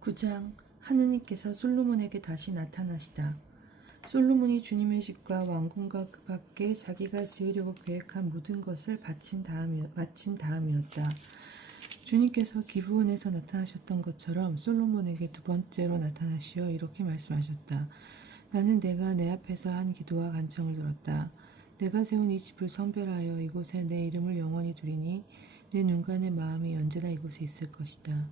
9장. 하느님께서 솔로몬에게 다시 나타나시다. 솔로몬이 주님의 집과 왕궁과 그 밖에 자기가 지으려고 계획한 모든 것을 마친 다음이었다. 주님께서 기브온에서 나타나셨던 것처럼 솔로몬에게 두 번째로 나타나시어 이렇게 말씀하셨다. 나는 내가 내 앞에서 한 기도와 간청을 들었다. 내가 세운 이 집을 성별하여 이곳에 내 이름을 영원히 두리니 내 눈과 내 마음이 언제나 이곳에 있을 것이다.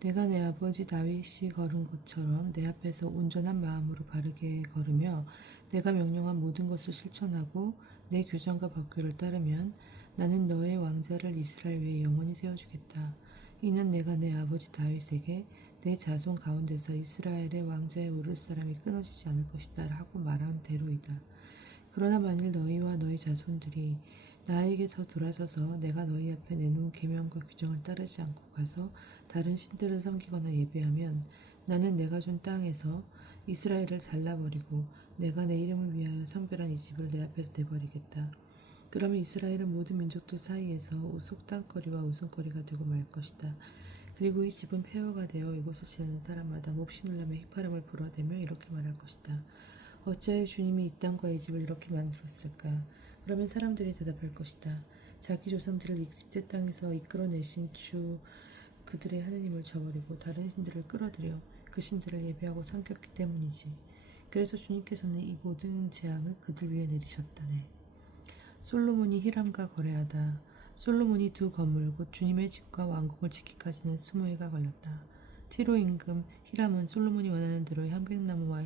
내가 내 아버지 다윗이 걸은 것처럼 내 앞에서 온전한 마음으로 바르게 걸으며 내가 명령한 모든 것을 실천하고 내 규정과 법규를 따르면 나는 너의 왕자를 이스라엘 위에 영원히 세워주겠다. 이는 내가 내 아버지 다윗에게 내 자손 가운데서 이스라엘의 왕자에 오를 사람이 끊어지지 않을 것이다 하고 말한 대로이다. 그러나 만일 너희와 너희 자손들이 나에게서 돌아서서 내가 너희 앞에 내놓은 계명과 규정을 따르지 않고 가서 다른 신들을 섬기거나 예배하면 나는 내가 준 땅에서 이스라엘을 잘라버리고 내가 내 이름을 위하여 성별한 이 집을 내 앞에서 내버리겠다. 그러면 이스라엘은 모든 민족들 사이에서 속담거리와 웃음거리가 되고 말 것이다. 그리고 이 집은 폐허가 되어 이곳을 지나는 사람마다 몹시 놀라며 휘파람을 불어대며 이렇게 말할 것이다. 어찌하여 주님이 이 땅과 이 집을 이렇게 만들었을까? 그러면 사람들이 대답할 것이다. 자기 조상들을 이집트 땅에서 이끌어내신 주 그들의 하느님을 저버리고 다른 신들을 끌어들여 그 신들을 예배하고 섬겼기 때문이지. 그래서 주님께서는 이 모든 재앙을 그들 위에 내리셨다네. 솔로몬이 히람과 거래하다. 솔로몬이 두 건물 곧 주님의 집과 왕궁을 짓기까지는 20해가 걸렸다. 티로 임금 히람은 솔로몬이 원하는 대로 향백나무와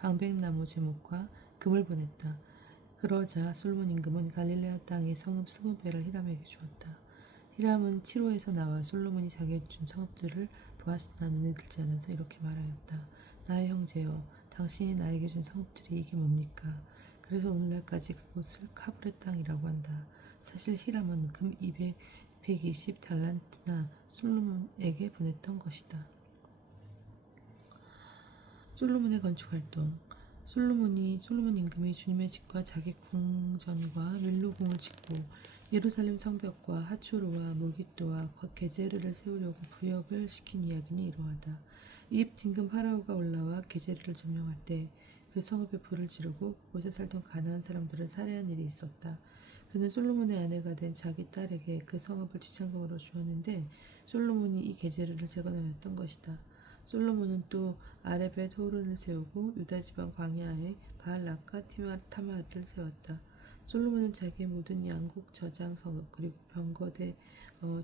방백나무 제목과 금을 보냈다. 그러자 솔로몬 임금은 갈릴레아 땅의 성읍 20배를 히람에게 주었다. 히람은 티로에서 나와 솔로몬이 자기에게 준 성읍들을 보았으나 눈에 들지 않아서 이렇게 말하였다. 나의 형제여, 당신이 나에게 준 성읍들이 이게 뭡니까? 그래서 오늘날까지 그곳을 카브레 땅이라고 한다. 사실 히람은 금 120달란트나 솔로몬에게 보냈던 것이다. 솔로몬의 건축활동. 솔로몬 임금이 주님의 집과 자기 궁전과 밀로궁을 짓고 예루살렘 성벽과 하초르와 모깃도와 게제르를 세우려고 부역을 시킨 이야기는 이러하다. 이집트 임금 파라오가 올라와 게제르를 점령할 때 그 성읍에 불을 지르고 그곳에 살던 가나안 사람들을 살해한 일이 있었다. 그는 솔로몬의 아내가 된 자기 딸에게 그 성읍을 지참금으로 주었는데 솔로몬이 이 게제르를 재건하였던 것이다. 솔로몬은 또 아레벳 호른을 세우고 유다 지방 광야에 바알락과 타마를 세웠다. 솔로몬은 자기의 모든 양국 저장 성읍 그리고 병거대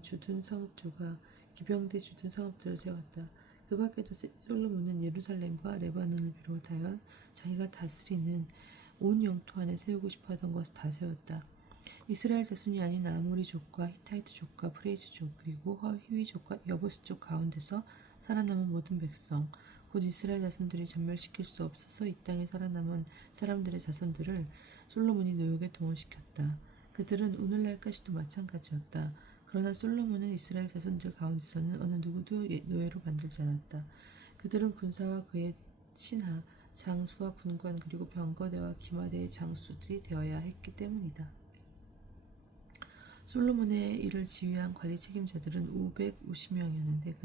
주둔 성읍들과 기병대 주둔 성읍들을 세웠다. 그 밖에도 솔로몬은 예루살렘과 레바논을 비롯하여 자기가 다스리는 온 영토 안에 세우고 싶어하던 것을 다 세웠다. 이스라엘 자손이 아닌 아모리족과 히타이트족과 프레이즈족 그리고 히위족과 여부스족 가운데서 살아남은 모든 백성 곧 이스라엘 자손들이 전멸시킬 수 없어서 이 땅에 살아남은 사람들의 자손들을 솔로몬이 노역에 동원시켰다. 그들은 오늘날까지도 마찬가지였다. 그러나 솔로몬은 이스라엘 자손들 가운데서는 어느 누구도 노예로 만들지 않았다. 그들은 군사와 그의 신하, 장수와 군관 그리고 병거대와 기마대의 장수들이 되어야 했기 때문이다. 솔로몬의 일을 지휘한 관리 책임자들은 550명이었는데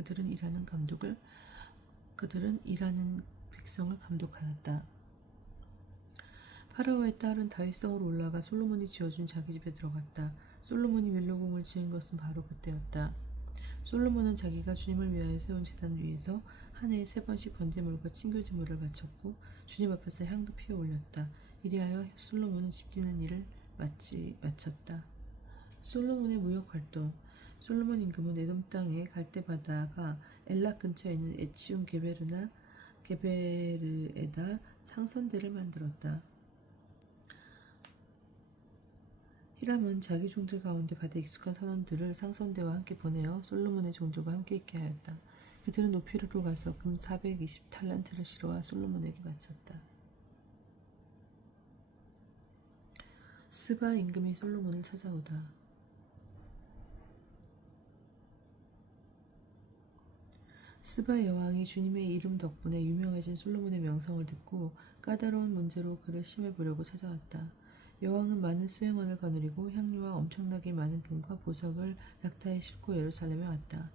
그들은 일하는 백성을 감독하였다. 파라오의 딸은 다윗성으로 올라가 솔로몬이 지어준 자기 집에 들어갔다. 솔로몬이 밀로궁을 지은 것은 바로 그때였다. 솔로몬은 자기가 주님을 위하여 세운 제단 위에서 한 해에 3번씩 번제물과 친교제물을 바쳤고 주님 앞에서 향도 피워 올렸다. 이리하여 솔로몬은 집 짓는 일을 마쳤다. 솔로몬의 무역활동. 솔로몬 임금은 에돔 땅의 갈대바다가 엘락 근처에 있는 에치온 게베르에다 상선대를 만들었다. 히람은 자기 종들 가운데 바다에 익숙한 선원들을 상선대와 함께 보내어 솔로몬의 종들과 함께 있게 하였다. 그들은 오피르로 가서 금 420달란트를 실어와 솔로몬에게 바쳤다. 스바 임금이 솔로몬을 찾아오다. 스바 여왕이 주님의 이름 덕분에 유명해진 솔로몬의 명성을 듣고 까다로운 문제로 그를 시험해보려고 찾아왔다. 여왕은 많은 수행원을 거느리고 향료와 엄청나게 많은 금과 보석을 낙타에 싣고 예루살렘에 왔다.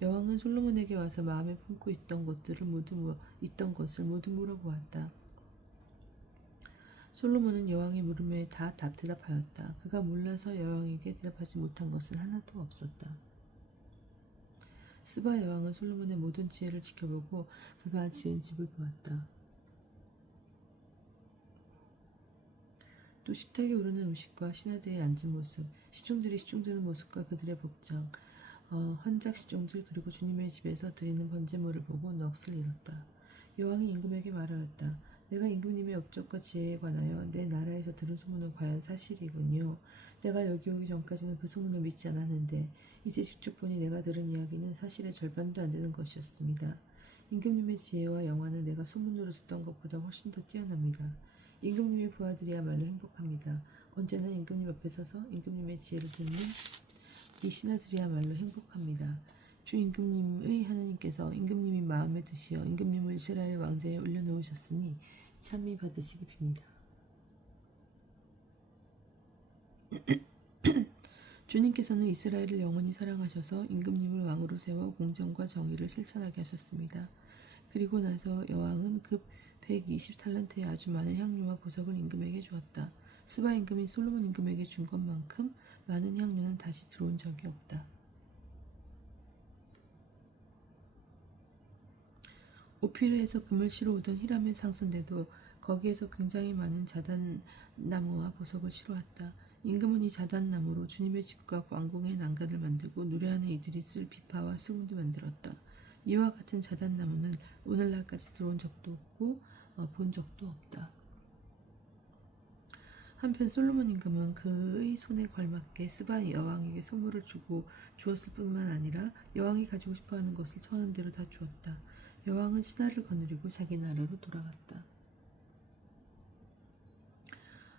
여왕은 솔로몬에게 와서 마음에 품고 있던 것을 모두 물어보았다. 솔로몬은 여왕의 물음에 다 대답하였다. 그가 몰라서 여왕에게 대답하지 못한 것은 하나도 없었다. 스바 여왕은 솔로몬의 모든 지혜를 지켜보고 그가 지은 집을 보았다. 또 식탁에 오르는 음식과 신하들이 앉은 모습, 시종들이 시종드는 모습과 그들의 복장, 헌작 시종들 그리고 주님의 집에서 드리는 번제물을 보고 넋을 잃었다. 여왕이 임금에게 말하였다. 내가 임금님의 업적과 지혜에 관하여 내 나라에서 들은 소문은 과연 사실이군요. 내가 여기 오기 전까지는 그 소문을 믿지 않았는데 이제 직접 보니 내가 들은 이야기는 사실의 절반도 안 되는 것이었습니다. 임금님의 지혜와 영화는 내가 소문으로 듣던 것보다 훨씬 더 뛰어납니다. 임금님의 부하들이야말로 행복합니다. 언제나 임금님 옆에 서서 임금님의 지혜를 듣는 이 신하들이야말로 행복합니다. 주 임금님의 하나님께서 임금님이 마음에 드시어 임금님을 이스라엘 왕자에 올려놓으셨으니 참미 받으시기 빕니다. 주님께서는 이스라엘을 영원히 사랑하셔서 임금님을 왕으로 세워 공정과 정의를 실천하게 하셨습니다. 그리고 나서 여왕은 급 120탈란트의 아주 많은 향료와 보석을 임금에게 주었다. 스바 임금이 솔로몬 임금에게 준 것만큼 많은 향료는 다시 들어온 적이 없다. 오피르에서 금을 실어 오던 히람의 상선대도 거기에서 굉장히 많은 자단나무와 보석을 실어 왔다. 임금은 이 자단나무로 주님의 집과 왕궁의 난간을 만들고 노래하는 이들이 쓸 비파와 수금도 만들었다. 이와 같은 자단나무는 오늘날까지 들어온 적도 없고 본 적도 없다. 한편 솔로몬 임금은 그의 손에 걸맞게 스바 여왕에게 선물을 주었을 뿐만 아니라 여왕이 가지고 싶어하는 것을 청하는 대로 다 주었다. 여왕은 신하를 거느리고 자기 나라로 돌아갔다.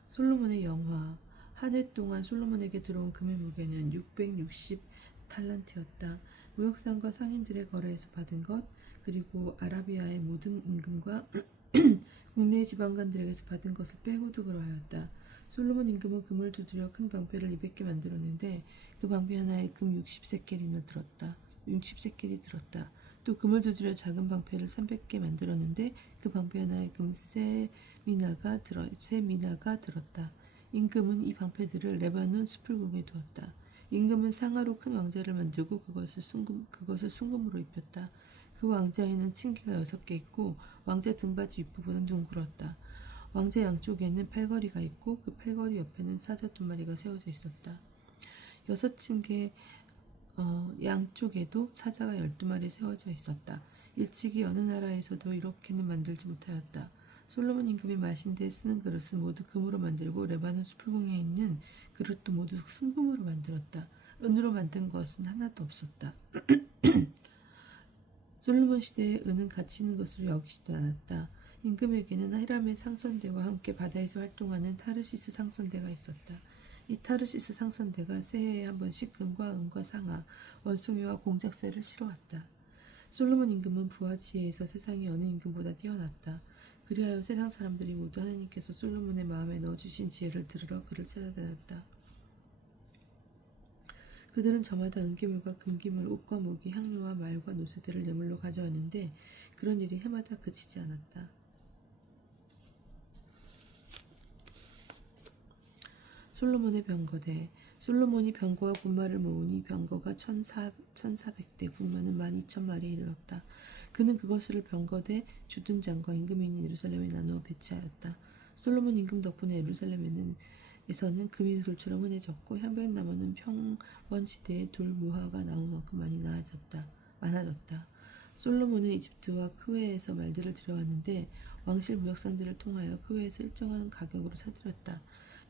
솔로몬의 영화. 한 해 동안 솔로몬에게 들어온 금의 무게는 660탈란트였다. 무역상과 상인들의 거래에서 받은 것, 그리고 아라비아의 모든 임금과 국내 지방관들에게서 받은 것을 빼고도 그러하였다. 솔로몬 임금은 금을 두드려 큰 방패를 200개 만들었는데 그 방패 하나에 금 60세켈이 들었다. 또 금을 두드려 작은 방패를 300개 만들었는데 그 방패 하나에 금 세 미나가 들었다. 임금은 이 방패들을 레바논 수풀궁에 두었다. 임금은 상하로 큰 왕자를 만들고 그것을 순금으로 입혔다. 그 왕자에는 층계가 6개 있고 왕자 등받이 윗부분은 둥글었다. 왕자 양쪽에는 팔걸이가 있고 그 팔걸이 옆에는 사자 2마리가 세워져 있었다. 6층계 양쪽에도 사자가 12마리 세워져 있었다. 일찍이 어느 나라에서도 이렇게는 만들지 못하였다. 솔로몬 임금이 마신 데 쓰는 그릇은 모두 금으로 만들고 레바논 수풀궁에 있는 그릇도 모두 순금으로 만들었다. 은으로 만든 것은 하나도 없었다. 솔로몬 시대에 은은 가치 있는 것으로 여기지도 않았다. 임금에게는 히람의 상선대와 함께 바다에서 활동하는 타르시스 상선대가 있었다. 이 타르시스 상선대가 새해에 한 번씩 금과 은과 상아, 원숭이와 공작새를 실어왔다. 솔로몬 임금은 부와 지혜에서 세상의 어느 임금보다 뛰어났다. 그리하여 세상 사람들이 모두 하나님께서 솔로몬의 마음에 넣어주신 지혜를 들으러 그를 찾아다녔다. 그들은 저마다 은기물과 금기물, 옷과 무기, 향료와 말과 노새들을 예물로 가져왔는데 그런 일이 해마다 그치지 않았다. 솔로몬의 병거대. 솔로몬이 병거와 군마를 모으니 병거가 1400대, 군마는 12,000마리에 이르렀다. 그는 그것을 병거대 주둔장과 임금이 있는 예루살렘에 나누어 배치하였다. 솔로몬 임금 덕분에 예루살렘에서는 금이 돌처럼 흔해졌고 현백나무는 평원지대에 돌 무화가 나무 만큼 많아졌다. 솔로몬은 이집트와 크웨에서 말들을 들여왔는데 왕실 무역상들을 통하여 크웨에서 일정한 가격으로 사들였다.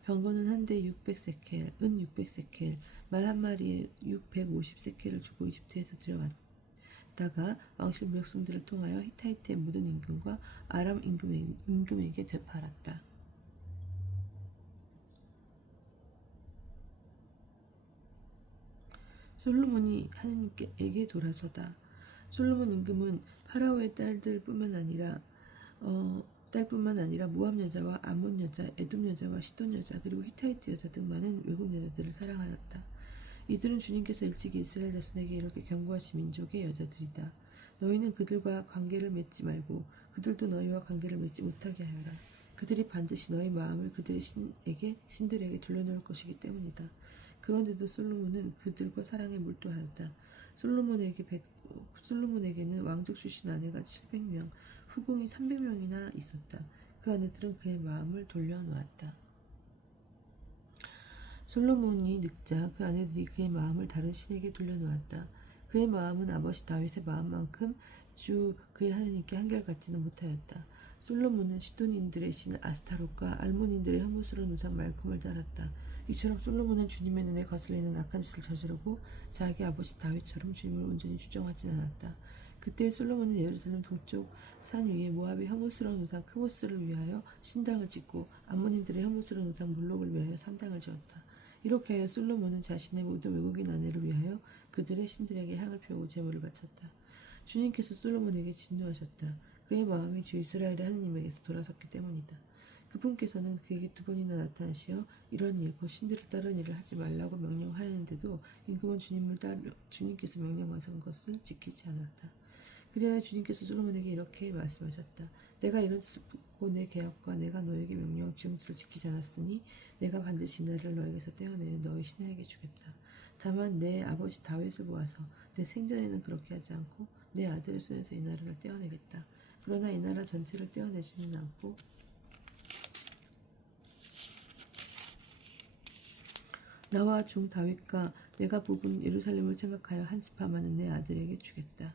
병거는 한 대 600세켈, 은 600세켈, 말 한 마리에 650세켈을 주고 이집트에서 들여왔다가 왕실 무역상들을 통하여 히타이트의 모든 임금과 아람 임금에게 되팔았다. 솔로몬이 하나님께게 돌아서다. 솔로몬 임금은 파라오의 딸뿐만 아니라 모압 여자와 암몬 여자, 에돔 여자와 시돈 여자, 그리고 히타이트 여자 등 많은 외국 여자들을 사랑하였다. 이들은 주님께서 일찍이 이스라엘 자손에게 이렇게 경고하신 민족의 여자들이다. 너희는 그들과 관계를 맺지 말고 그들도 너희와 관계를 맺지 못하게 하여라. 그들이 반드시 너희 마음을 그들의 신들에게 돌려놓을 것이기 때문이다. 그런데도 솔로몬은 그들과 사랑에 몰두하였다. 솔로몬에게는 왕족 출신 아내가 700명, 후궁이 300명이나 있었다. 그 아내들은 그의 마음을 돌려놓았다. 솔로몬이 늙자 그 아내들이 그의 마음을 다른 신에게 돌려놓았다. 그의 마음은 아버지 다윗의 마음만큼 주 그의 하나님께 한결같지는 못하였다. 솔로몬은 시돈인들의 신 아스타롯과 알몬인들의 혐오스러운 우상 말콤을 따랐다. 이처럼 솔로몬은 주님의 눈에 거슬리는 악한 짓을 저지르고 자기 아버지 다윗처럼 주님을 온전히 추종하지 않았다. 그때 솔로몬은 예루살렘 동쪽 산 위에 모압의 혐오스러운 우상 크모스를 위하여 신당을 짓고 암몬인들의 혐오스러운 우상 몰록을 위하여 산당을 지었다. 이렇게 하여 솔로몬은 자신의 모든 외국인 아내를 위하여 그들의 신들에게 향을 피우고 제물을 바쳤다. 주님께서 솔로몬에게 진노하셨다. 그의 마음이 주 이스라엘의 하느님에게서 돌아섰기 때문이다. 그분께서는 그에게 2번이나 나타나시어 이런 일, 곧 신들을 따르는 일을 하지 말라고 명령하였는데도 임금은 주님께서 명령하신 것을 지키지 않았다. 그래야 주님께서 솔로몬에게 이렇게 말씀하셨다. 내가 이런 뜻을 품고 내 계약과 내가 너에게 명령한 규정들을 지키지 않았으니 내가 반드시 이 나라를 너에게서 떼어내어 너희 신하에게 주겠다. 다만 내 아버지 다윗을 보아서 내 생전에는 그렇게 하지 않고 내 아들의 손에서 이 나라를 떼어내겠다. 그러나 이 나라 전체를 떼어내지는 않고 나와 종 다윗과 내가 뽑은 예루살렘을 생각하여 한 지파만은 내 아들에게 주겠다.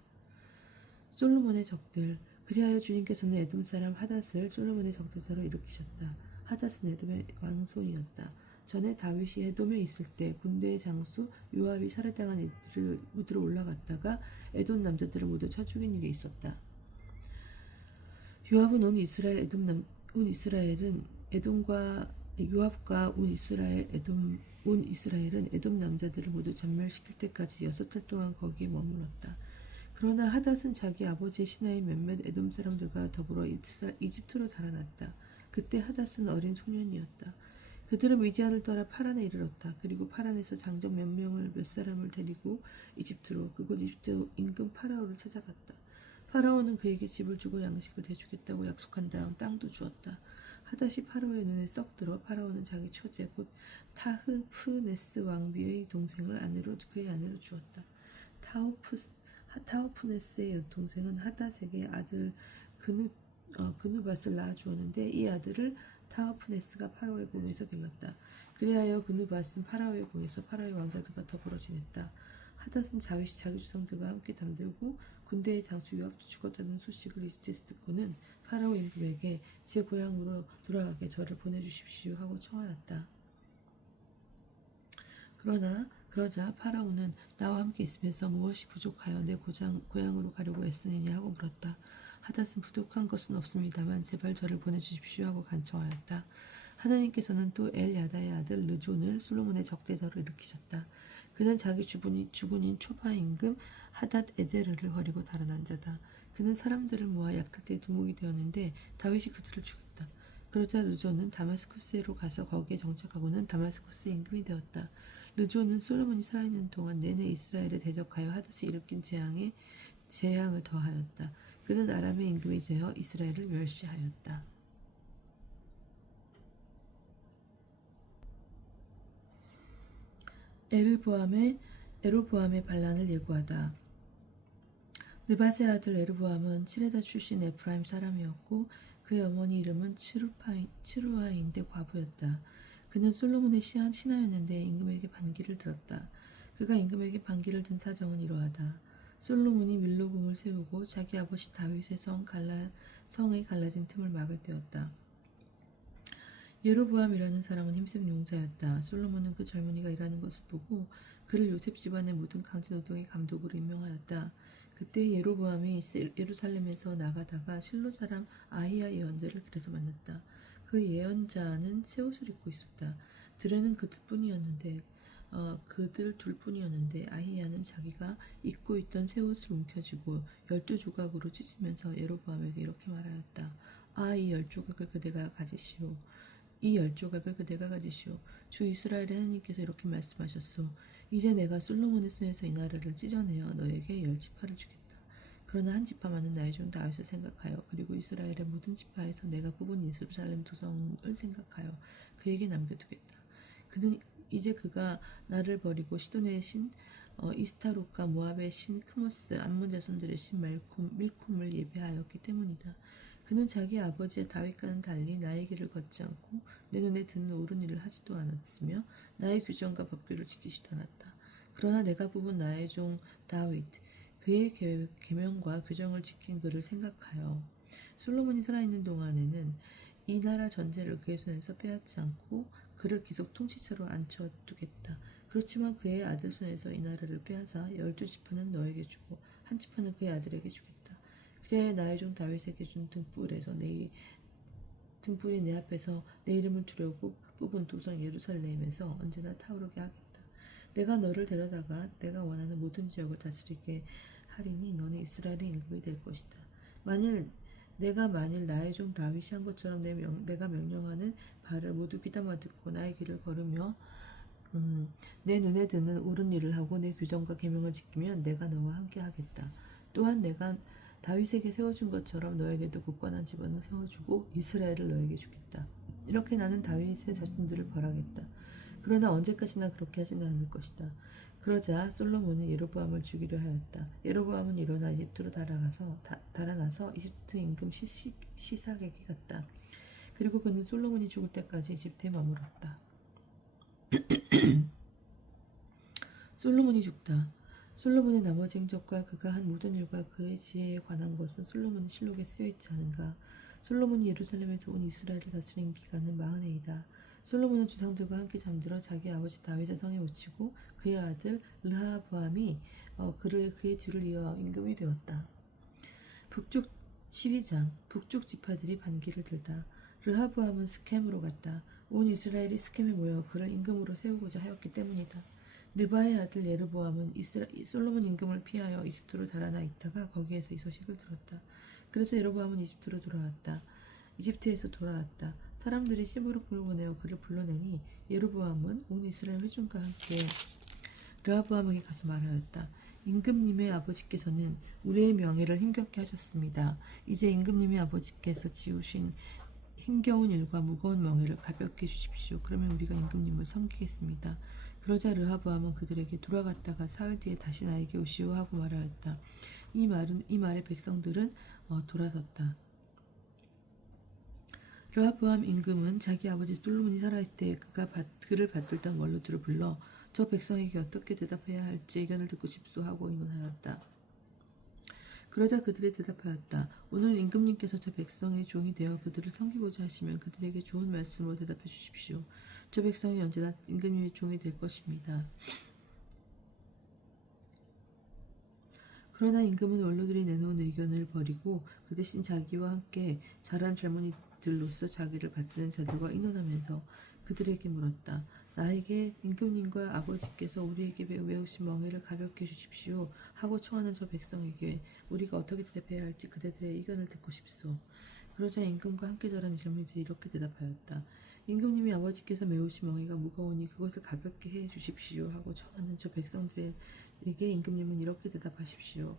솔로몬의 적들. 그리하여 주님께서는 에돔 사람 하닷을 솔로몬의 적대자로 일으키셨다. 하닷은 에돔의 왕손이었다. 전에 다윗이 에돔에 있을 때 군대의 장수 요압이 살해당한 이들을 묻으러 올라갔다가 에돔 남자들을 모두 쳐 죽인 일이 있었다. 요압과 온 이스라엘은 에돔 남자들을 모두 전멸시킬 때까지 6달 동안 거기에 머물렀다. 그러나 하닷은 자기 아버지의 신하의 몇몇 에돔 사람들과 더불어 이집트로 달아났다. 그때 하닷은 어린 소년이었다. 그들은 미디안을 떠나 파란에 이르렀다. 그리고 파란에서 장정 몇 사람을 데리고 이집트로 그곳 이집트 임금 파라오를 찾아갔다. 파라오는 그에게 집을 주고 양식을 대주겠다고 약속한 다음 땅도 주었다. 하닷이 파라오의 눈에 썩 들어 파라오는 자기 처제 곧 타흐프네스 왕비의 동생을 그의 아내로 주었다. 타우프네스의 동생은 하닷에게 아들 그누밧을 낳아주었는데 이 아들을 타우프네스가 파라오의 궁에서 길렀다. 그리하여 그누밧은 파라오의 궁에서 파라오의 왕자들과 더불어 지냈다. 하닷은 자기 주상들과 함께 잠들고 군대의 장수 요압도 죽었다는 소식을 이집트에서 듣고는 파라오 임금에게 제 고향으로 돌아가게 저를 보내주십시오 하고 청하였다. 그러자 파라오는 나와 함께 있으면서 무엇이 부족하여 내 고향으로 가려고 애쓰느냐 하고 물었다. 하닷은 부족한 것은 없습니다만 제발 저를 보내주십시오 하고 간청하였다. 하나님께서는 또 엘야다의 아들 르존을 솔로몬의 적대자로 일으키셨다. 그는 자기 주군인 초바 임금 하닷 에제르를 버리고 달아난 자다. 그는 사람들을 모아 약탈 때 두목이 되었는데 다윗이 그들을 죽였다. 그러자 르존은 다마스쿠스로 가서 거기에 정착하고는 다마스쿠스의 임금이 되었다. 르존은 솔로몬이 살아있는 동안 내내 이스라엘에 대적하여 하닷이 일으킨 재앙을 더하였다. 그는 아람의 임금이 되어 이스라엘을 멸시하였다. 에로보암의 반란을 예고하다. 느밧의 아들 에르보암은 칠레다 출신 에프라임 사람이었고 그의 어머니 이름은 츠루아인데 과부였다. 그는 솔로몬의 신하였는데 임금에게 반기를 들었다. 그가 임금에게 반기를 든 사정은 이러하다. 솔로몬이 밀로봉을 세우고 자기 아버지 다윗의 성의 갈라진 틈을 막을 때였다. 예로보암이라는 사람은 힘센 용사였다. 솔로몬은 그 젊은이가 일하는 것을 보고 그를 요셉 집안의 모든 강제노동의 감독으로 임명하였다. 그때 예로보암이 예루살렘에서 나가다가 실로 사람 아히야 예언자를 길에서 만났다. 그 예언자는 새 옷을 입고 있었다. 들에는 그들 둘뿐이었는데 아히야는 자기가 입고 있던 새 옷을 움켜쥐고 12조각으로 찢으면서 예로보암에게 이렇게 말하였다. 이 10조각을 그대가 가지시오. 주 이스라엘의 하나님께서 이렇게 말씀하셨소. 이제 내가 솔로몬의 손에서 이 나라를 찢어내어 너에게 10지파를 주겠다. 그러나 한 지파만은 나의 종 다윗을 생각하여 그리고 이스라엘의 모든 지파에서 내가 뽑은 예루살렘 도성을 생각하여 그에게 남겨두겠다. 그는 이제 그가 나를 버리고 시돈의 신 이스타롯과 모압의 신 크모스 암몬 자손들의 신 밀콤을 예배하였기 때문이다. 그는 자기 아버지 다윗과는 달리 나의 길을 걷지 않고 내 눈에 드는 옳은 일을 하지도 않았으며 나의 규정과 법규를 지키지도 않았다. 그러나 내가 뽑은 나의 종 다윗 그의 계명과 규정을 지킨 그를 생각하여 솔로몬이 살아있는 동안에는 이 나라 전체를 그의 손에서 빼앗지 않고 그를 계속 통치자로 앉혀두겠다. 그렇지만 그의 아들 손에서 이 나라를 빼앗아 12지파는 너에게 주고 한 지파는 그의 아들에게 주겠다. 그래야 나의 종 다윗에게 준 등불이 내 앞에서 내 이름을 두려고 뽑은 도성 예루살렘에서 언제나 타오르게 하겠다. 내가 너를 데려다가 내가 원하는 모든 지역을 다스리게 하리니 너는 이스라엘의 임금이 될 것이다. 내가 나의 종 다윗이 한 것처럼 내가 명령하는 바를 모두 귀담아 듣고 나의 길을 걸으며 내 눈에 드는 옳은 일을 하고 내 규정과 계명을 지키면 내가 너와 함께 하겠다. 또한 내가 다윗에게 세워준 것처럼 너에게도 굳건한 집안을 세워주고 이스라엘을 너에게 주겠다. 이렇게 나는 다윗의 자손들을 벌하겠다. 그러나 언제까지나 그렇게 하지는 않을 것이다. 그러자 솔로몬은 예로보암을 죽이려 하였다. 예로보암은 일어나 이집트로 달아나서 이집트 임금 시삭에게 갔다. 그리고 그는 솔로몬이 죽을 때까지 이집트에 머물었다. 솔로몬이 죽다. 솔로몬의 나머지 행적과 그가 한 모든 일과 그의 지혜에 관한 것은 솔로몬의 실록에 쓰여있지 않은가. 솔로몬이 예루살렘에서 온 이스라엘을 다스린 기간은 40해이다. 솔로몬은 주상들과 함께 잠들어 자기 아버지 다윗의 성에 묻히고 그의 아들 르하보암이 그의 뒤를 이어 임금이 되었다. 북쪽 12장 북쪽 지파들이 반기를 들다. 르하보암은 스켐으로 갔다. 온 이스라엘이 스켐에 모여 그를 임금으로 세우고자 하였기 때문이다. 느바의 아들 예르보암은 솔로몬 임금을 피하여 이집트로 달아나 있다가 거기에서 이 소식을 들었다. 그래서 예로보암은 이집트에서 돌아왔다. 사람들이 시부룩을 보내어 그를 불러내니 예로보암은 온 이스라엘 회중과 함께 르하보암에게 가서 말하였다. 임금님의 아버지께서는 우리의 명예를 힘겹게 하셨습니다. 이제 임금님의 아버지께서 지우신 힘겨운 일과 무거운 명예를 가볍게 해주십시오. 그러면 우리가 임금님을 섬기겠습니다. 그러자 르하보암은 그들에게 돌아갔다가 사흘 뒤에 다시 나에게 오시오 하고 말하였다. 이 말에 백성들은 돌아섰다. 르하보암 임금은 자기 아버지 솔로몬이 살아있을 때 그를 받들던 원로들을 불러 저 백성에게 어떻게 대답해야 할지 의견을 듣고 싶소 하고 의논하였다. 그러자 그들이 대답하였다. 오늘 임금님께서 저 백성의 종이 되어 그들을 섬기고자 하시면 그들에게 좋은 말씀으로 대답해 주십시오. 저 백성이 언제나 임금님의 종이 될 것입니다. 그러나 임금은 원로들이 내놓은 의견을 버리고 그 대신 자기와 함께 자란 젊은이들로서 자기를 받드는 자들과 의논하면서 그들에게 물었다. 나에게 임금님과 아버지께서 우리에게 외우신 멍에를 가볍게 해주십시오 하고 청하는 저 백성에게 우리가 어떻게 대답해야 할지 그대들의 의견을 듣고 싶소. 그러자 임금과 함께 자란 젊은이들이 이렇게 대답하였다. 임금님이 아버지께서 메우신 멍에가 무거우니 그것을 가볍게 해 주십시오 하고 청하는 저 백성들에게 임금님은 이렇게 대답하십시오.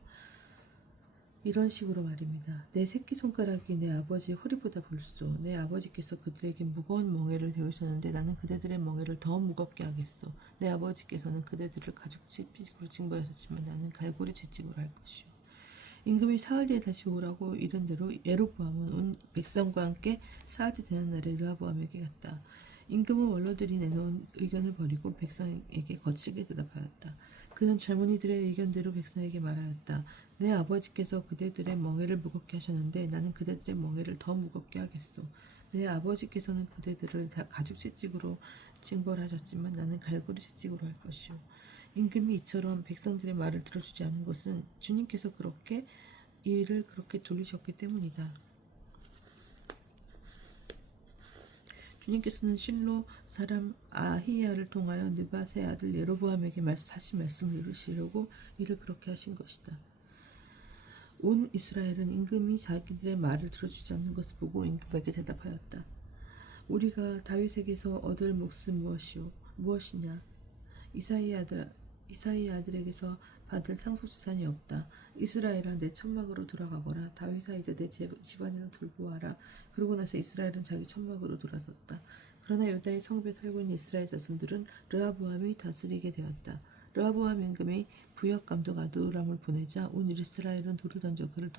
이런 식으로 말입니다. 내 새끼손가락이 내 아버지의 허리보다 불소. 내 아버지께서 그들에게 무거운 멍에를 배우셨는데 나는 그대들의 멍에를 더 무겁게 하겠소. 내 아버지께서는 그대들을 가죽 채찍으로 징벌하셨지만 나는 갈고리 채찍으로 할 것이오. 임금이 사흘 뒤에 다시 오라고 이른 대로 예로보암은 온 백성과 함께 사흘 뒤 되는 날에 르하보암에게 갔다. 임금은 원로들이 내놓은 의견을 버리고 백성에게 거칠게 대답하였다. 그는 젊은이들의 의견대로 백성에게 말하였다. 내 아버지께서 그대들의 멍에를 무겁게 하셨는데 나는 그대들의 멍에를 더 무겁게 하겠소. 내 아버지께서는 그대들을 가죽 채찍으로 징벌하셨지만 나는 갈고리 채찍으로 할 것이오. 임금이 이처럼 백성들의 말을 들어주지 않은 것은 주님께서 일을 그렇게 돌리셨기 때문이다. 주님께서는 실로 사람 아히야를 통하여 느밧의 아들 예로보암에게 하신 말씀을 이루시려고 일을 그렇게 하신 것이다. 온 이스라엘은 임금이 자기들의 말을 들어주지 않는 것을 보고 임금에게 대답하였다. 우리가 다윗에게서 얻을 몫은 무엇이냐? 이사이의 아들 이사의 아들에게서 받을 상속재산이 없다. 이스라엘아 내 천막으로 돌아가거라. 다윗아 이제 내 집안을 돌보아라. 그러고 나서 이스라엘은 자기 천막으로 돌아섰다. 그러나 유다의 성읍에 살고 있는 이스라엘 자손들은 르하보암이 다스리게 되었다. 르하보암 임금이 부역 감독 아도람을 보내자 온 이스라엘은 돌을 던져 그를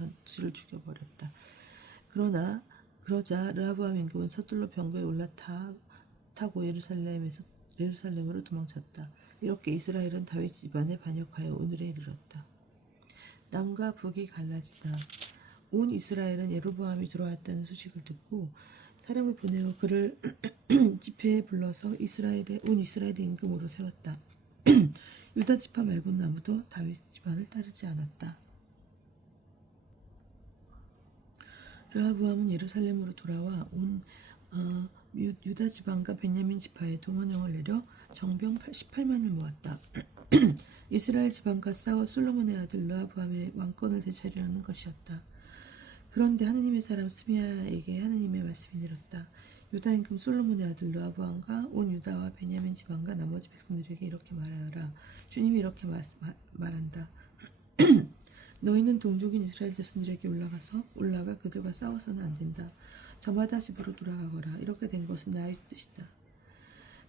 죽여버렸다. 그러자 르하보암 임금은 서둘러 병거에 올라타고 예루살렘으로 도망쳤다. 이렇게 이스라엘은 다윗 집안에 반역하여 오늘에 이르렀다. 남과 북이 갈라지다. 온 이스라엘은 예로보암이 들어왔다는 소식을 듣고 사람을 보내어 그를 집회에 불러서 온 이스라엘의 임금으로 세웠다. 유다 지파 말고는 아무도 다윗 집안을 따르지 않았다. 르하보암은 예루살렘으로 돌아와 온 유다 지방과 베냐민 지파에 동원령을 내려 정병 18만을 모았다. 이스라엘 지방과 싸워 솔로몬의 아들 르하보암의 왕권을 되찾으려는 것이었다. 그런데 하느님의 사람 스미야에게 하느님의 말씀이 내렸다. 유다 임금 솔로몬의 아들 르하보암과 온 유다와 베냐민 지방과 나머지 백성들에게 이렇게 말하여라. 주님이 이렇게 말한다. 너희는 동족인 이스라엘 자손들에게 올라가 그들과 싸워서는 안 된다. 저마다 집으로 돌아가거라. 이렇게 된 것은 나의 뜻이다.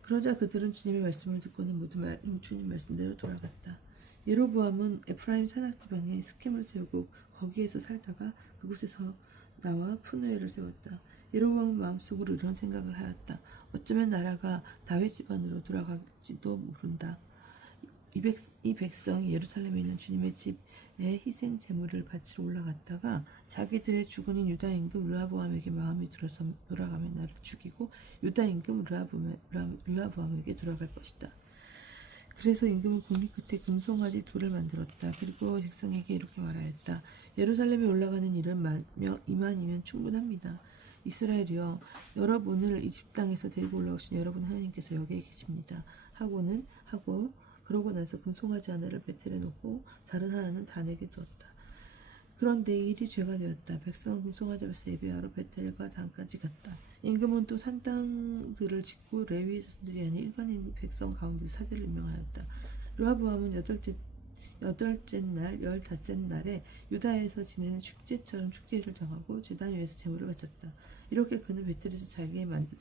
그러자 그들은 주님의 말씀을 듣고는 모두 주님 말씀대로 돌아갔다. 예로보암은 에프라임 산악 지방에 스켐을 세우고 거기에서 살다가 그곳에서 나와 푸누엘을 세웠다. 예로보암은 마음속으로 이런 생각을 하였다. 어쩌면 나라가 다윗 집안으로 돌아갈지도 모른다. 이 백성이 예루살렘에 있는 주님의 집에 희생 제물을 바치러 올라갔다가 자기들의 주군인 유다 임금 르하보암에게 마음이 들어서 돌아가면 나를 죽이고 유다 임금 르하보암에게 돌아갈 것이다. 그래서 임금은 국리 끝에 금송아지 둘을 만들었다. 그리고 백성에게 이렇게 말하였다. 예루살렘에 올라가는 일은 이만이면 충분합니다. 이스라엘이여, 여러분을 이집 땅에서 데리고 올라오신 여러분 하나님께서 여기에 계십니다. 그러고 나서 금송아지 하나를 베텔에 놓고 다른 하나는 단에게 두었다. 그런데 이 일이 죄가 되었다. 백성은 금송아지 앞에서 예배하러 베텔과 단까지 갔다. 임금은 또 산땅들을 짓고 레위 자손들이 아닌 일반인 백성 가운데 사제를 임명하였다. 르하보암은 여덟째 날 15날에 유다에서 지내는 축제처럼 축제를 정하고 제단 위에서 제물을 바쳤다. 이렇게 그는 베텔에서 자기의 만든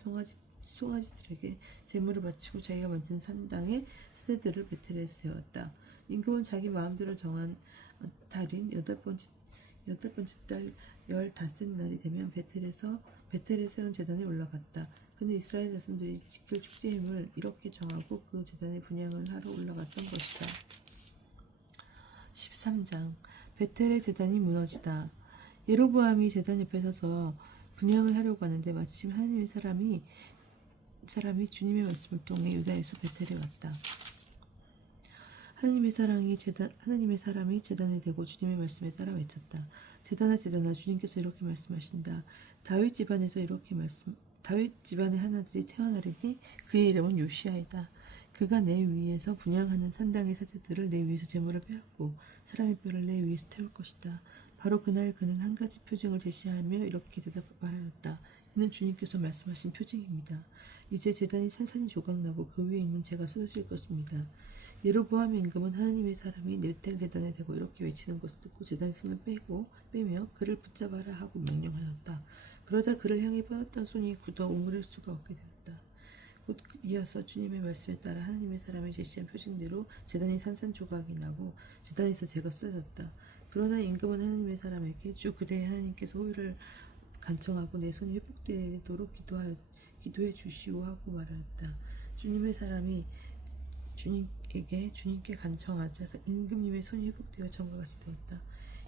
송아지들에게 제물을 바치고 자기가 만든 산당에 사제들을 베텔에 세웠다. 임금은 자기 마음대로 정한 달인 여덟 번째 달 15날이 되면 베텔에 세운 제단에 올라갔다. 그는 이스라엘 자손들이 지킬 축제임을 이렇게 정하고 그 제단에 분향을 하러 올라갔던 것이다. 13장 베텔의 제단이 무너지다. 예로보암이 제단 옆에 서서 분향을 하려고 하는데 마침 하나님의 사람이 주님의 말씀을 통해 유다에서 베텔에 왔다. 하나님의 사람이 제단에 대고 주님의 말씀에 따라 외쳤다. 제단아 주님께서 이렇게 말씀하신다. 다윗 집안의 하나들이 태어나리니 그의 이름은 요시아이다. 그가 내 위에서 분향하는 산당의 사제들을 내 위에서 제물을 빼앗고 사람의 뼈를 내 위에서 태울 것이다. 바로 그날 그는 한 가지 표징을 제시하며 이렇게 말하였다. 이는 주님께서 말씀하신 표징입니다. 이제 제단이 산산이 조각나고 그 위에 있는 재가 쏟아질 것입니다. 예로보암 임금은 하나님의 사람이 베텔 제단에 대고 이렇게 외치는 것을 듣고 제단의 손을 빼며 그를 붙잡아라 하고 명령하였다. 그러자 그를 향해 뻗었던 손이 굳어 오므릴 수가 없게 되었다. 곧 이어서 주님의 말씀에 따라 하나님의 사람이 제시한 표징대로 제단이 산산조각이 나고 제단에서 재가 쏟아졌다. 그러나 임금은 하나님의 사람에게 주 그대의 하나님께서 호의를 간청하고 내 손이 회복되도록 기도해 주시오 하고 말하였다. 주님의 사람이 주님께 간청하자 임금님의 손이 회복되어 전과 같이 되었다.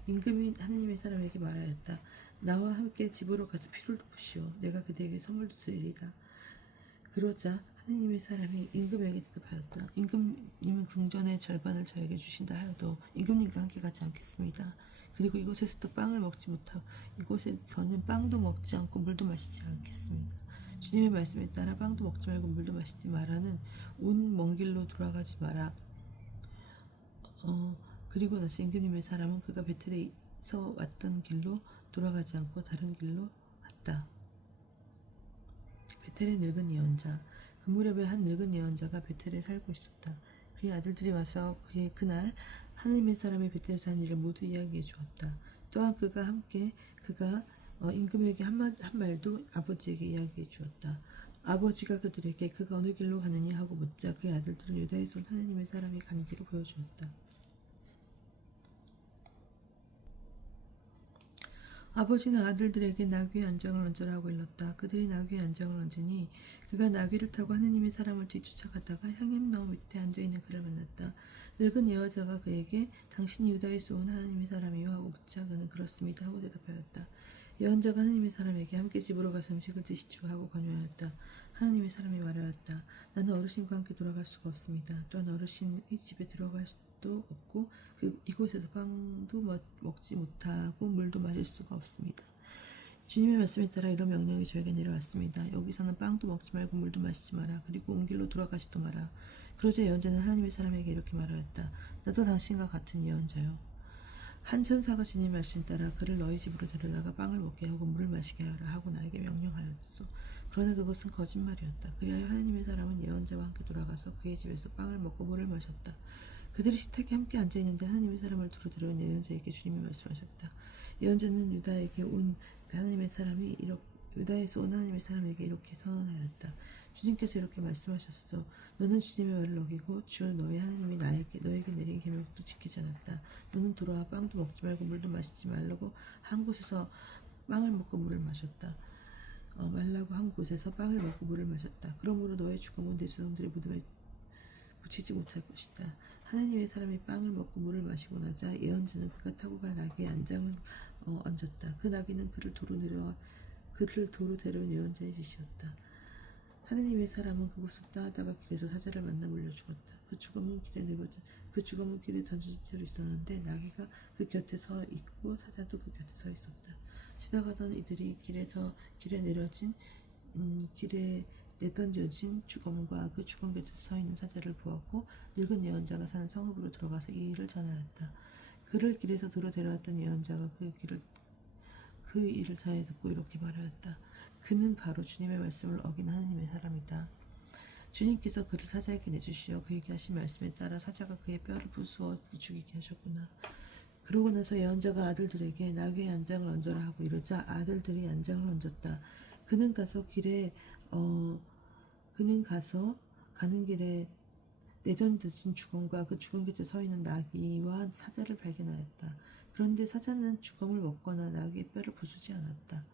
임금이 하나님의 사람에게 말하였다. 나와 함께 집으로 가서 피를 덮으시오. 내가 그대에게 선물도 드리리다. 그러자 하나님의 사람이 임금에게 대답하였다. 임금님은 궁전의 절반을 저에게 주신다 하여도 임금님과 함께 가지 않겠습니다. 그리고 이곳에서도 빵을 먹지 못하고 이곳에서는 빵도 먹지 않고 물도 마시지 않겠습니다. 주님의 말씀에 따라 빵도 먹지 말고 물도 마시지 마라는 온 먼 길로 돌아가지 마라. 그리고 나서 임금님의 사람은 그가 베텔에서 왔던 길로 돌아가지 않고 다른 길로 갔다. 베텔의 늙은 예언자. 그 무렵에 한 늙은 예언자가 베텔에 살고 있었다. 그의 아들들이 와서 그의 그날 하나님의 사람이 베델에서 한 일을 모두 이야기해 주었다. 또한 그가 임금에게 한 말도 아버지에게 이야기해 주었다. 아버지가 그들에게 그가 어느 길로 가느냐 하고 묻자 그의 아들들은 유다에서 온 하나님의 사람이 간 길을 보여주었다. 아버지는 아들들에게 나귀의 안장을 얹으라 하고 일렀다. 그들이 나귀의 안장을 얹으니 그가 나귀를 타고 하나님의 사람을 뒤쫓아가다가 향임나무 밑에 앉아있는 그를 만났다. 늙은 여자가 그에게 당신이 유다에서 온 하나님의 사람이요 하고 묻자 그는 그렇습니다 하고 대답하였다. 예언자가 하나님의 사람에게 함께 집으로 가서 음식을 드시죠 하고 권유하였다. 하나님의 사람이 말하였다. 나는 어르신과 함께 돌아갈 수가 없습니다. 또한 어르신의 집에 들어갈 수도 없고 이곳에서 빵도 먹지 못하고 물도 마실 수가 없습니다. 주님의 말씀에 따라 이런 명령이 저에게 내려왔습니다. 여기서는 빵도 먹지 말고 물도 마시지 마라. 그리고 온 길로 돌아가지도 마라. 그러자 예언자는 하나님의 사람에게 이렇게 말하였다. 나도 당신과 같은 예언자요. 한 천사가 주님의 말씀에 따라 그를 너희 집으로 데려다가 빵을 먹게 하고 물을 마시게 하라 하고 나에게 명령하였소. 그러나 그것은 거짓말이었다. 그리하여 하나님의 사람은 예언자와 함께 돌아가서 그의 집에서 빵을 먹고 물을 마셨다. 그들이 식탁에 함께 앉아있는데 하나님의 사람을 두루 데려온 예언자에게 주님이 말씀하셨다. 예언자는 유다에서 온 하나님의 사람에게 이렇게 선언하였다. 주님께서 이렇게 말씀하셨소. 너는 주님의 말을 어기고 주 너희 하나님이 너에게 내린 계명도 지키지 않았다. 너는 돌아와 빵도 먹지 말고 물도 마시지 말라고 한 곳에서 빵을 먹고 물을 마셨다. 말라고 한 곳에서 빵을 먹고 물을 마셨다. 그러므로 너의 죽음은 내 조상들의 무덤에 묻히지 못할 것이다. 하나님의 사람이 빵을 먹고 물을 마시고 나자 예언자는 그가 타고 갈 나귀의 안장을 얹었다. 그 나귀는 그를 도로 데려온 예언자의 짓이었다. 하나님의 사람은 그곳을 떠나다가 길에서 사자를 만나 물려 죽었다. 그 죽음은 길에 던져진 채로 있었는데 나귀가 그 곁에 서 있고 사자도 그 곁에 서 있었다. 지나가던 이들이 길에 내던져진 죽음과 그 죽음 곁에 서 있는 사자를 보았고 늙은 예언자가 사는 성읍으로 들어가서 이 일을 전하였다. 그를 길에서 도로 데려왔던 예언자가 그 일을 잘 듣고 이렇게 말하였다. 그는 바로 주님의 말씀을 어긴 하나님의 사람이다. 주님께서 그를 사자에게 내주시어 그에게 하신 말씀에 따라 사자가 그의 뼈를 부수어 죽이게 하셨구나. 그러고 나서 예언자가 아들들에게 나귀의 안장을 얹어라 하고 이러자 아들들이 안장을 얹었다. 그는 가서 가는 길에 내던져진 죽음과 그 죽음 곁에 서 있는 나귀와 사자를 발견하였다. 그런데 사자는 죽음을 먹거나 나귀의 뼈를 부수지 않았다.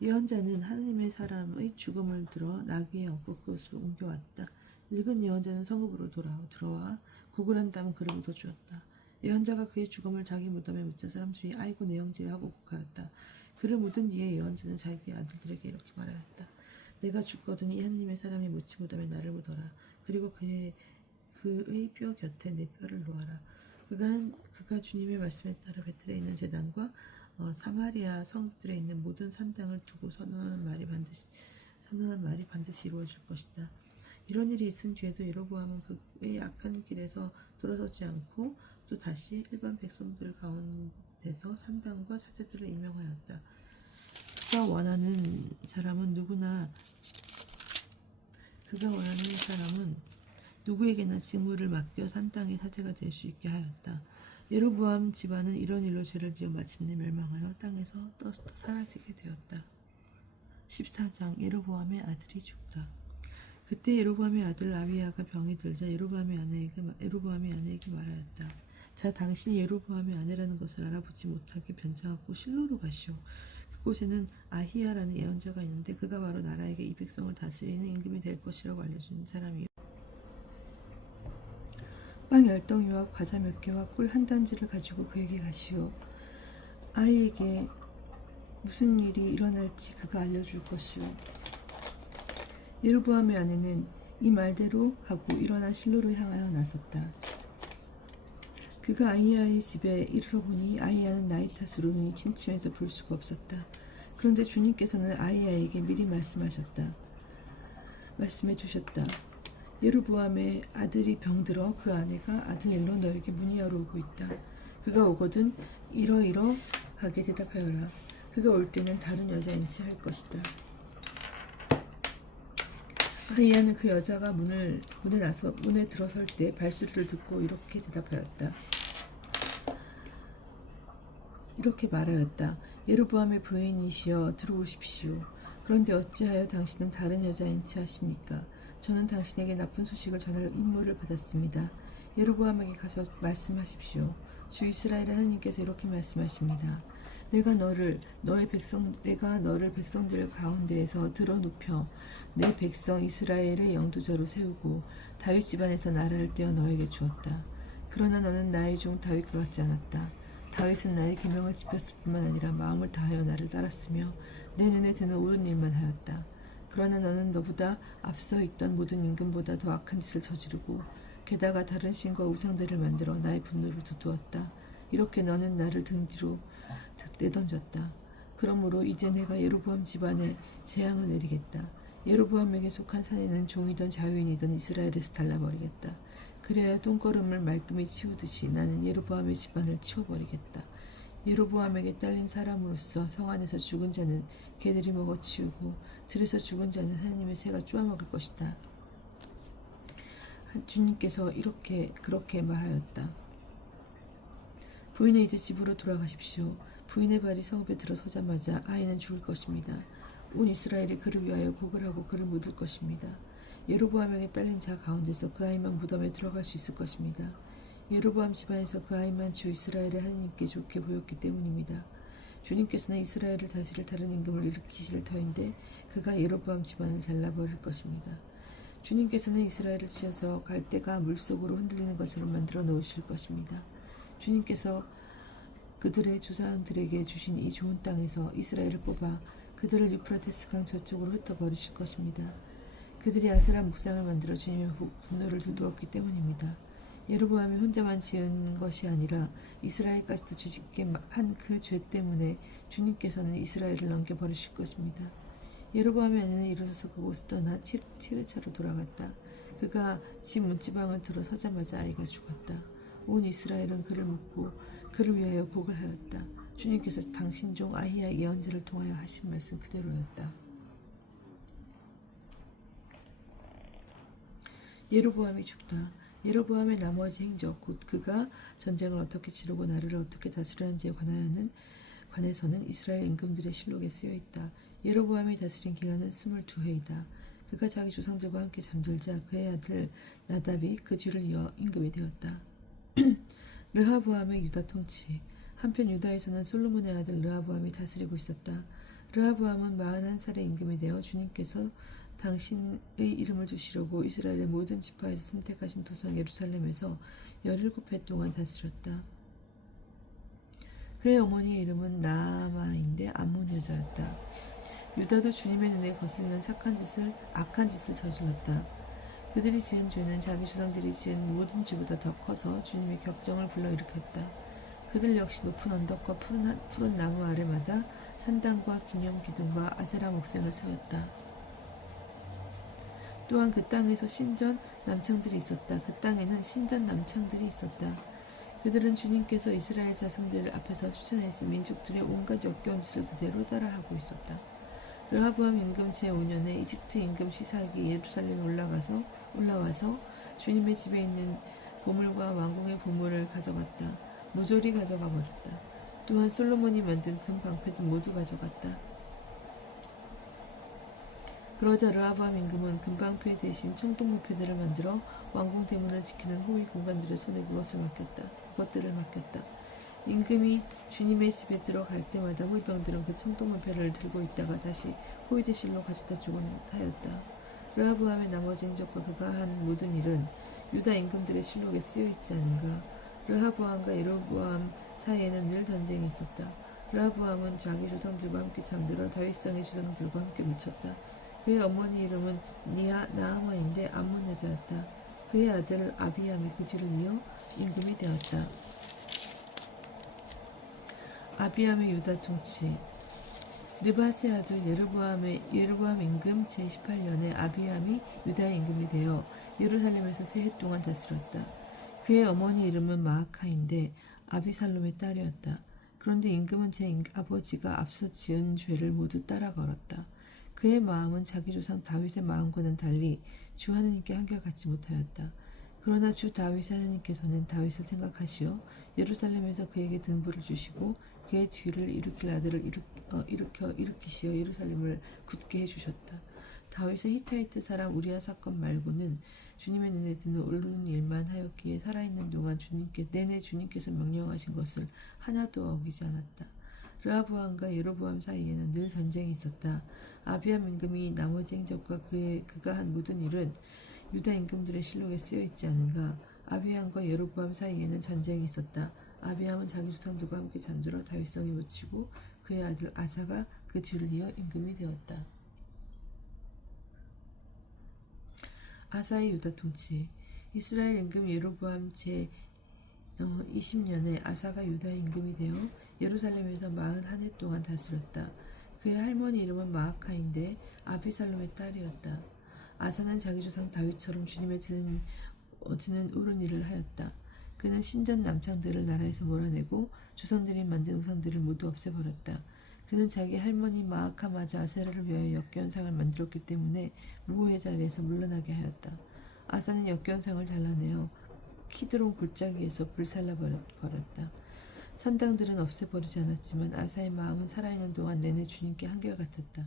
예언자는 하나님의 사람의 죽음을 들어 나귀에 얹고 그것을 옮겨왔다. 늙은 예언자는 성읍으로 들어와 고글한 다음 그를 묻어주었다. 예언자가 그의 죽음을 자기 무덤에 묻자 사람들이 아이고 내 형제여 하고 곡하였다. 그를 묻은 뒤에 예언자는 자기 아들들에게 이렇게 말하였다. 내가 죽거든 이 하나님의 사람이 묻힌 무덤에 나를 묻어라. 그리고 그의 뼈 곁에 내 뼈를 놓아라. 그가 주님의 말씀에 따라 베틀에 있는 제단과 사마리아 성들에 있는 모든 산당을 두고 선언한 말이 반드시 이루어질 것이다. 이런 일이 있은 뒤에도 여로보암은 그의 악한 길에서 돌아서지 않고 또 다시 일반 백성들 가운데서 산당과 사제들을 임명하였다. 그가 원하는 사람은 누구에게나 직무를 맡겨 산당의 사제가 될 수 있게 하였다. 여로보암 집안은 이런 일로 죄를 지어 마침내 멸망하여 땅에서 사라지게 되었다. 14장 여로보암의 아들이 죽다. 그때 여로보암의 아들 아비야가 병이 들자 여로보암의 아내에게 말하였다. 자, 당신이 여로보암의 아내라는 것을 알아보지 못하게 변장하고 실로로 가시오. 그곳에는 아히야라는 예언자가 있는데 그가 바로 나라에게 이 백성을 다스리는 임금이 될 것이라고 알려준 사람이요. 빵 10덩이와 과자 몇 개와 꿀 한 단지를 가지고 그에게 가시오. 아이에게 무슨 일이 일어날지 그가 알려줄 것이오. 여로보암의 아내는 이 말대로 하고 일어나 실로로 향하여 나섰다. 그가 아히야의 집에 이르러 보니 아히야는 나이 탓으로 눈이 침침해서 볼 수가 없었다. 그런데 주님께서는 아히야에게 미리 말씀해 주셨다. 여로보암의 아들이 병들어 그 아내가 아들 일로 너에게 문의하러 오고 있다. 그가 오거든 이러이러하게 대답하여라. 그가 올 때는 다른 여자인 채 할 것이다. 아히야는 그 여자가 문에 들어설 때 발소리를 듣고 이렇게 대답하였다. 이렇게 말하였다. 예로보암의 부인이시여 들어오십시오. 그런데 어찌하여 당신은 다른 여자인 체 하십니까? 저는 당신에게 나쁜 소식을 전할 임무를 받았습니다. 예로보암에게 가서 말씀하십시오. 주 이스라엘의 하나님께서 이렇게 말씀하십니다. 내가 너를 백성들 가운데에서 들어 눕혀 내 백성 이스라엘의 영도자로 세우고 다윗 집안에서 나라를 떼어 너에게 주었다. 그러나 너는 나의 종 다윗과 같지 않았다. 다윗은 나의 계명을 지켰을 뿐만 아니라 마음을 다하여 나를 따랐으며 내 눈에 드는 옳은 일만 하였다. 그러나 너는 너보다 앞서 있던 모든 임금보다 더 악한 짓을 저지르고 게다가 다른 신과 우상들을 만들어 나의 분노를 두두었다. 이렇게 너는 나를 등 뒤로 내던졌다. 그러므로 이제 내가 예로보암 집안에 재앙을 내리겠다. 예로보암에게 속한 사내는 종이든 자유인이든 이스라엘에서 달라버리겠다. 그래야 똥거름을 말끔히 치우듯이 나는 예로보암의 집안을 치워버리겠다. 예로보암에게 딸린 사람으로서 성 안에서 죽은 자는 개들이 먹어치우고 들에서 죽은 자는 하나님의 새가 쪼아먹을 것이다. 주님께서 그렇게 말하였다. 부인은 이제 집으로 돌아가십시오. 부인의 발이 성읍에 들어서자마자 아이는 죽을 것입니다. 온 이스라엘이 그를 위하여 곡을 하고 그를 묻을 것입니다. 예로보암에게 딸린 자 가운데서 그 아이만 무덤에 들어갈 수 있을 것입니다. 예로보암 집안에서 그 아이만 주 이스라엘의 하나님께 좋게 보였기 때문입니다. 주님께서는 이스라엘을 다스릴 다른 임금을 일으키실 터인데 그가 예로보암 집안을 잘라버릴 것입니다. 주님께서는 이스라엘을 치셔서 갈대가 물속으로 흔들리는 것으로 만들어 놓으실 것입니다. 주님께서 그들의 조상들에게 주신 이 좋은 땅에서 이스라엘을 뽑아 그들을 유프라테스 강 저쪽으로 흩어버리실 것입니다. 그들이 아스람 묵상을 만들어 주님의 분노를 두두었기 때문입니다. 예로보암이 혼자만 지은 것이 아니라 이스라엘까지도 죄짓게 한 그 죄 때문에 주님께서는 이스라엘을 넘겨버리실 것입니다. 예로보암의 아내는 일어서서 그곳을 떠나 티르차로 돌아갔다. 그가 집 문지방을 들어서자마자 아이가 죽었다. 온 이스라엘은 그를 묻고 그를 위하여 곡을 하였다. 주님께서 당신 종 아히야 예언자를 통하여 하신 말씀 그대로였다. 예로보암이 죽다. 예로보암의 나머지 행적 곧 그가 전쟁을 어떻게 치르고 나라를 어떻게 다스렸는지에 관해서는 이스라엘 임금들의 실록에 쓰여있다. 예로보암이 다스린 기간은 22해이다. 그가 자기 조상들과 함께 잠들자 그의 아들 나답이 그 뒤를 이어 임금이 되었다. 르하보암의 유다 통치. 한편 유다에서는 솔로몬의 아들 르하보암이 다스리고 있었다. 르하보암은 41살의 임금이 되어 주님께서 당신의 이름을 두시려고 이스라엘의 모든 지파에서 선택하신 도성 예루살렘에서 17해 동안 다스렸다. 그의 어머니의 이름은 나아마인데 암몬 여자였다. 유다도 주님의 눈에 거슬리는 악한 짓을 저질렀다. 그들이 지은 죄는 자기 조상들이 지은 모든 죄보다 더 커서 주님의 격정을 불러일으켰다. 그들 역시 높은 언덕과 푸른 나무 아래마다 산당과 기념기둥과 아세라 목생을 세웠다. 또한 그 땅에서 신전 남창들이 있었다. 그 땅에는 신전 남창들이 있었다. 그들은 주님께서 이스라엘 자손들 앞에서 추천했을 민족들의 온갖 역겨운 짓을 그대로 따라하고 있었다. 르하보암 임금 제5년에 이집트 임금 시삭이 예루살렘에 올라와서 주님의 집에 있는 보물과 왕궁의 보물을 가져갔다. 모조리 가져가 버렸다. 또한 솔로몬이 만든 금 방패도 모두 가져갔다. 그러자 르하보암 임금은 금방패 대신 청동무패들을 만들어 왕궁 대문을 지키는 호위 군관들의 손에 그것들을 맡겼다. 임금이 주님의 집에 들어갈 때마다 호위병들은 그 청동무패를 들고 있다가 다시 호위대실로 가져다 주곤 하였다. 르하보암의 나머지 행적과 그가 한 모든 일은 유다 임금들의 실록에 쓰여있지 않은가. 르하보암과 예로보암 사이에는 늘 전쟁이 있었다. 르하보암은 자기 조상들과 함께 잠들어 다윗성의 조상들과 함께 묻혔다. 그의 어머니 이름은 나아마인데 암몬 여자였다. 그의 아들 아비암이 그 뒤를 이어 임금이 되었다. 아비암의 유다 통치. 느바세 아들 예로보암 임금 제18년에 아비암이 유다의 임금이 되어 예루살렘에서 3해 동안 다스렸다. 그의 어머니 이름은 마아카인데 아비살롬의 딸이었다. 그런데 임금은 제 아버지가 앞서 지은 죄를 모두 따라 걸었다. 그의 마음은 자기 조상 다윗의 마음과는 달리 주 하느님께 한결같지 못하였다. 그러나 주 다윗의 하느님께서는 다윗을 생각하시어 예루살렘에서 그에게 등불을 주시고 그의 뒤를 일으킬 아들을 일으키시어 예루살렘을 굳게 해주셨다. 다윗의 히타이트 사람 우리아 사건 말고는 주님의 눈에 드는 옳은 일만 하였기에 살아있는 동안 내내 주님께서 명령하신 것을 하나도 어기지 않았다. 르하브 왕과 예로보암 사이에는 늘 전쟁이 있었다. 아비암 임금이 나머지 행적과 그가 한 모든 일은 유다 임금들의 실록에 쓰여 있지 않은가. 아비암과 예로보암 사이에는 전쟁이 있었다. 아비암은 자기 조상들과 함께 잠들어 다윗성에 묻히고 그의 아들 아사가 그 뒤를 이어 임금이 되었다. 아사의 유다 통치. 이스라엘 임금 예로보암 제 20년에 아사가 유다 임금이 되어 예루살렘에서 41해 동안 다스렸다. 그의 할머니 이름은 마아카인데 아비살롬의 딸이었다. 아사는 자기 조상 다윗처럼 주님의 드는 옳은 일을 하였다. 그는 신전 남창들을 나라에서 몰아내고 조상들이 만든 우상들을 모두 없애버렸다. 그는 자기 할머니 마아카마저 아세라를 위하여 역겨운 상을 만들었기 때문에 무호의 자리에서 물러나게 하였다. 아사는 역겨운 상을 잘라내어 키드론 골짜기에서 불살라 버렸다. 산당들은 없애버리지 않았지만 아사의 마음은 살아있는 동안 내내 주님께 한결같았다.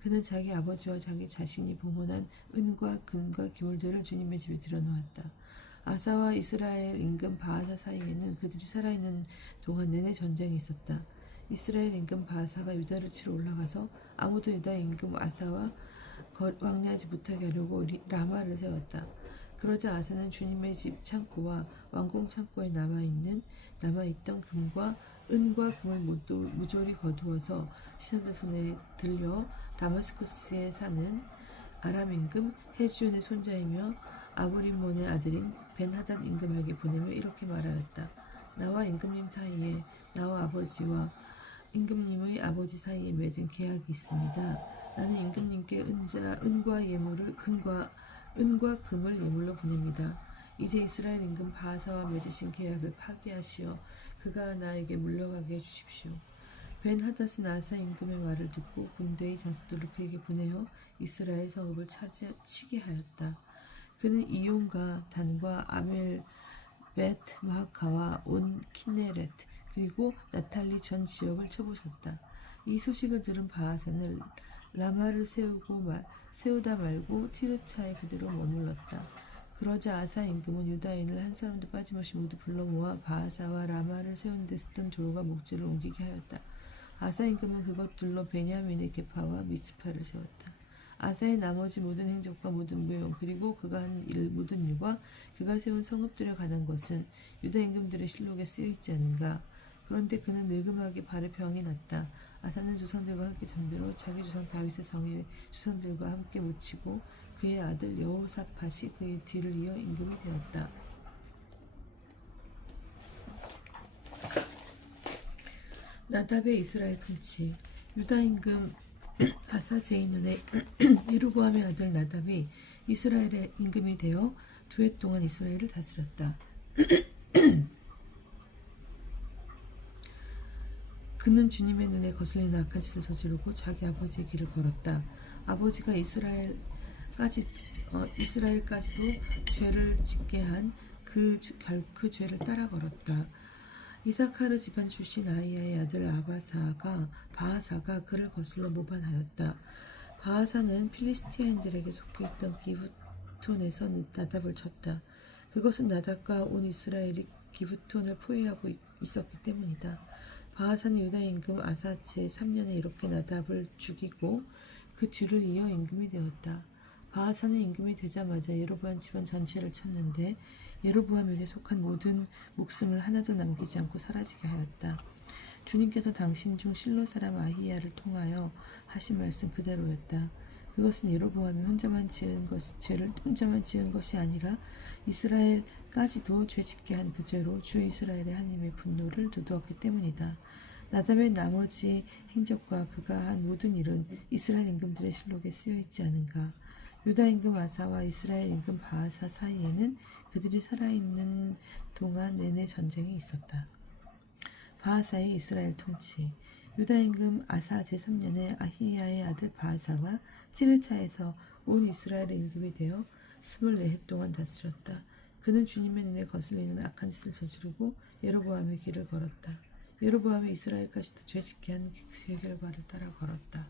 그는 자기 아버지와 자기 자신이 봉헌한 은과 금과 기물들을 주님의 집에 들여놓았다. 아사와 이스라엘 임금 바하사 사이에는 그들이 살아있는 동안 내내 전쟁이 있었다. 이스라엘 임금 바하사가 유다를 치러 올라가서 아무도 유다 임금 아사와 왕래하지 못하게 하려고 라마를 세웠다. 그러자 아사는 주님의 집 창고와 왕궁 창고에 남아있던 금과 은과 금을 모두 무조리 거두어서 신하들 손에 들려 다마스쿠스에 사는 아람 임금 헤지온의 손자이며 아브림몬의 아들인 벤하닷 임금에게 보내며 이렇게 말하였다. 나와 임금님 사이에 나와 아버지와 임금님의 아버지 사이에 맺은 계약이 있습니다. 나는 임금님께 은과 금을 예물로 보냅니다. 이제 이스라엘 임금 바하사와 맺으신 계약을 파기하시어 그가 나에게 물러가게 해주십시오. 벤 하닷은 아사 임금의 말을 듣고 군대의 장수들을 그에게 보내어 이스라엘 성읍을 치게 하였다. 그는 이용과 단과 아멜 베트 마하카와 온 키네렛 그리고 나탈리 전 지역을 쳐부셨다. 이 소식을 들은 바하사는 라마를 세우다 말고 티르차에 그대로 머물렀다. 그러자 아사 임금은 유다인을 한 사람도 빠짐없이 모두 불러 모아 바하사와 라마를 세우는 데 쓰던 돌과 목재를 옮기게 하였다. 아사 임금은 그것들로 베냐민의 게파와 미츠파를 세웠다. 아사의 나머지 모든 행적과 모든 무용 그리고 그가 한 모든 일과 그가 세운 성읍들에 관한 것은 유다 임금들의 실록에 쓰여 있지 않은가. 그런데 그는 늙음하게 발에 병이 났다. 아사는 조상들과 함께 잠들어 자기 조상 다윗의 성에 조상들과 함께 묻히고 그의 아들 여호사밧이 그의 뒤를 이어 임금이 되었다. 나답의 이스라엘 통치. 유다 임금 아사 제2년에 예로보암의 아들 나답이 이스라엘의 임금이 되어 2해 동안 이스라엘을 다스렸다. 그는 주님의 눈에 거슬리는 악한 짓을 저지르고 자기 아버지의 길을 걸었다. 아버지가 이스라엘까지도 죄를 짓게 한 그 죄를 따라 걸었다. 이사카르 집안 출신 아이야의 아들 바하사가 그를 거슬러 모반하였다. 바하사는 필리스티아인들에게 속해 있던 기브톤에서 나답을 쳤다. 그것은 나답과 온 이스라엘이 기브톤을 포위하고 있었기 때문이다. 바하사는 유다 임금 아사 제3년에 이렇게 나답을 죽이고 그 뒤를 이어 임금이 되었다. 바하사는 임금이 되자마자 예로보암 집안 전체를 쳤는데 예로보암에게 속한 모든 목숨을 하나도 남기지 않고 사라지게 하였다. 주님께서 당신 중 실로 사람 아히야를 통하여 하신 말씀 그대로였다. 그것은 예로보암이 죄를 혼자만 지은 것이 아니라 이스라엘까지도 죄짓게 한 그 죄로 주 이스라엘의 하나님의 분노를 두두었기 때문이다. 나답의 나머지 행적과 그가 한 모든 일은 이스라엘 임금들의 실록에 쓰여 있지 않은가. 유다 임금 아사와 이스라엘 임금 바하사 사이에는 그들이 살아있는 동안 내내 전쟁이 있었다. 바하사의 이스라엘 통치. 유다 임금 아사 제3년에 아히야의 아들 바아사가 시르차에서 온 이스라엘의 임금이 되어 24해 동안 다스렸다. 그는 주님의 눈에 거슬리는 악한 짓을 저지르고 여로보암의 길을 걸었다. 여로보암이 이스라엘까지 죄짓게 한 그 결과를 따라 걸었다.